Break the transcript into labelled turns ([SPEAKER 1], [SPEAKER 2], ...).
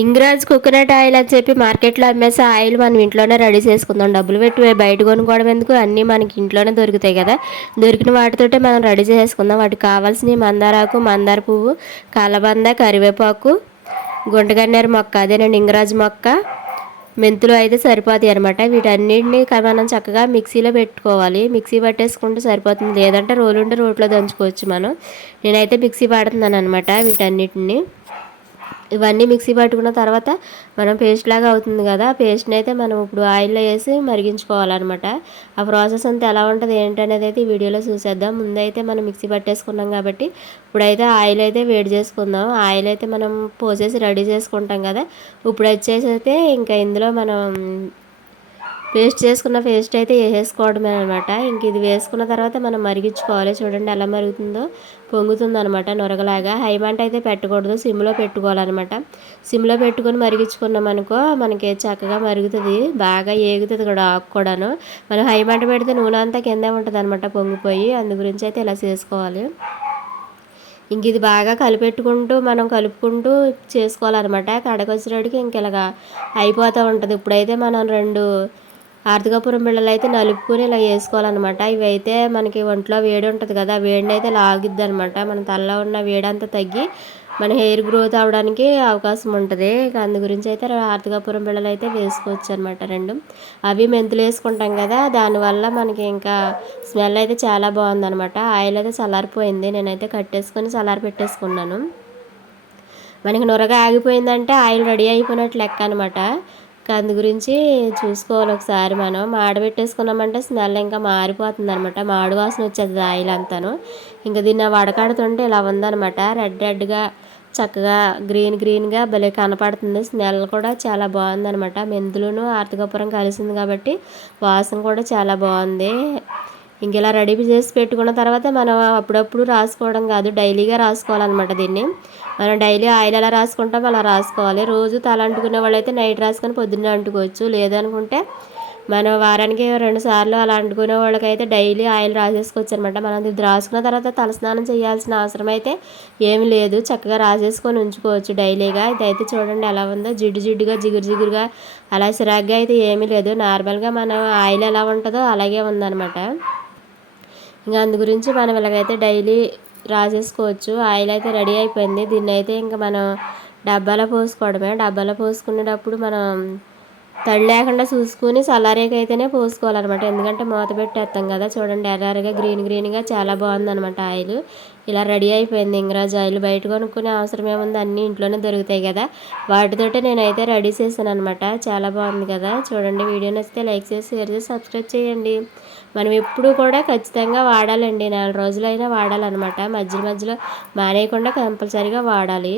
[SPEAKER 1] ఇంగ్రాజ్ coconut oil అని చెప్పి మార్కెట్లో అమ్మేసి ఆయిల్ మనం ఇంట్లోనే రెడీ చేసుకుందాం. డబ్బులు పెట్టి బయట కొనుక్కోవడం ఎందుకు? అన్నీ మనకి ఇంట్లోనే దొరుకుతాయి కదా. దొరికిన వాటితోటే మనం రెడీ చేసుకుందాం. వాటికి కావాల్సినవి మందారాకు మందార పువ్వు కలబంద కరివేపాకు గుంటగన్నేరు మొక్క అదేనండి ఇంగ్రాజ్ మొక్క మెంతులు అయితే సరిపోతాయి అనమాట వీటన్నిటిని మనం చక్కగా మిక్సీలో పెట్టుకోవాలి. మిక్సీ పట్టేసుకుంటే సరిపోతుంది. లేదంటే రోలు ఉంటే రోట్లో దంచుకోవచ్చు మనం. నేనైతే మిక్సీ పడుతున్నాను అనమాట వీటన్నిటిని. ఇవన్నీ మిక్సీ పట్టుకున్న తర్వాత మనం పేస్ట్ లాగా అవుతుంది కదా పేస్ట్ని అయితే మనం ఇప్పుడు ఆయిల్లో వేసి మరిగించుకోవాలన్నమాట. ఆ ప్రాసెస్ అంతా ఎలా ఉంటుంది ఏంటనేది అయితే ఈ వీడియోలో చూసేద్దాం. ముందైతే మనం మిక్సీ పట్టేసుకున్నాం కాబట్టి ఇప్పుడైతే ఆయిల్ అయితే వేడి చేసుకుందాం. ఆయిల్ అయితే మనం పోసేసి రెడీ చేసుకుంటాం కదా. ఇప్పుడు వచ్చేసి అయితే ఇంకా ఇందులో మనం పేస్ట్ చేసుకున్న పేస్ట్ అయితే వేసేసుకోవడమే అనమాట ఇంక ఇది వేసుకున్న తర్వాత మనం మరిగించుకోవాలి. చూడండి ఎలా మరుగుతుందో పొంగుతుంది అనమాట నొరగలాగా. హై మంట అయితే పెట్టకూడదు. సిమ్లో పెట్టుకోవాలన్నమాట. సిమ్లో పెట్టుకొని మరిగించుకున్నాం అనుకో మనకి చక్కగా మరుగుతుంది. బాగా ఏగుతుంది కూడా ఆకు కూడాను. మనం హై మంట పెడితే నూనె అంతా కిందే ఉంటుంది అనమాట పొంగిపోయి. అందు గురించి అయితే ఇలా చేసుకోవాలి. ఇంక ఇది బాగా కలిపెట్టుకుంటూ మనం కలుపుకుంటూ చేసుకోవాలన్నమాట. కడకొచ్చినడికి ఇంక ఇలాగా అయిపోతూ ఉంటుంది. ఇప్పుడైతే మనం రెండు ఆర్థికపురం బిళ్ళలు అయితే నలుపుకొని ఇలా వేసుకోవాలన్నమాట. ఇవి అయితే మనకి ఒంట్లో వేడి ఉంటుంది కదా వేడిని అయితే లాగిద్ది అనమాట మన తలలో ఉన్న వేడంతా తగ్గి మన హెయిర్ గ్రోత్ అవడానికి అవకాశం ఉంటుంది. అందు గురించి అయితే అర్ధకాపురం బిళ్ళలు అయితే వేసుకోవచ్చు అనమాట రెండు. అవి మెంతులు వేసుకుంటాం కదా దానివల్ల మనకి ఇంకా స్మెల్ అయితే చాలా బాగుందనమాట ఆయిల్ అయితే చల్లారిపోయింది నేనైతే కట్టేసుకొని చల్లారి పెట్టేసుకున్నాను. మనకి నొరగా ఆగిపోయిందంటే ఆయిల్ రెడీ అయిపోయినట్లు లెక్క అనమాట అందు గురించి చూసుకోవాలి ఒకసారి మనం. మాడబెట్టేసుకున్నామంటే స్మెల్ ఇంకా మారిపోతుంది అనమాట మాడు వాసన వచ్చేది ఆయిల్ అంతాను. ఇంకా దీన్ని వడకాడుతుంటే ఇలా ఉందనమాట రెడ్ రెడ్గా చక్కగా గ్రీన్ గ్రీన్గా భలే కనపడుతుంది. స్మెల్ కూడా చాలా బాగుందనమాట మెంతులను ఆర్తకపురం కలిసింది కాబట్టి వాసన కూడా చాలా బాగుంది. ఇంక ఇలా రెడీ చేసి పెట్టుకున్న తర్వాత మనం అప్పుడప్పుడు రాసుకోవడం కాదు డైలీగా రాసుకోవాలన్నమాట దీన్ని. మనం డైలీ ఆయిల్ ఎలా రాసుకుంటాం అలా రాసుకోవాలి. రోజు తల అంటుకునే వాళ్ళైతే నైట్ రాసుకొని పొద్దున్నే అంటుకోవచ్చు. లేదనుకుంటే మనం వారానికి రెండు సార్లు అలా అంటుకునే వాళ్ళకైతే డైలీ ఆయిల్ రాసేసుకోవచ్చు అనమాట మనం ఇది రాసుకున్న తర్వాత తలస్నానం చేయాల్సిన అవసరం అయితే ఏమి లేదు. చక్కగా రాసేసుకొని ఉంచుకోవచ్చు డైలీగా. ఇదైతే చూడండి ఎలా ఉందో. జిడ్డు జిడ్డుగా జిగురు జిగురుగా అలా సిరాగ్గా అయితే ఏమీ లేదు. నార్మల్గా మనం ఆయిల్ ఎలా ఉంటుందో అలాగే ఉందన్నమాట. ఇంకా అందు గురించి మనం ఇలాగైతే డైలీ రాసేసుకోవచ్చు. ఆయిల్ అయితే రెడీ అయిపోయింది. దీన్ని అయితే ఇంకా మనం డబ్బాలో పోసుకోవడమే. డబ్బాలో పోసుకునేటప్పుడు మనం తడి లేకుండా చూసుకుని చల్లారేకైతేనే పోసుకోవాలన్నమాట. ఎందుకంటే మూత పెట్టేస్తాం కదా చూడండి ఎర్రగా గ్రీన్ గ్రీన్గా చాలా బాగుందనమాట ఆయిల్. ఇలా రెడీ అయిపోయింది. ఇంగ్రాజ్ ఆయిల్ బయట కొనుక్కునే అవసరం ఏముంది? అన్నీ ఇంట్లోనే దొరుకుతాయి కదా. వాటితోటే నేనైతే రెడీ చేశాను అనమాట చాలా బాగుంది కదా. చూడండి వీడియో నచ్చితే లైక్ చేసి షేర్ చేసి సబ్స్క్రైబ్ చేయండి. మనం ఎప్పుడు కూడా ఖచ్చితంగా వాడాలండి. నాలుగు రోజులైనా వాడాలన్నమాట. మధ్య మధ్యలో మానేయకుండా కంపల్సరీగా వాడాలి.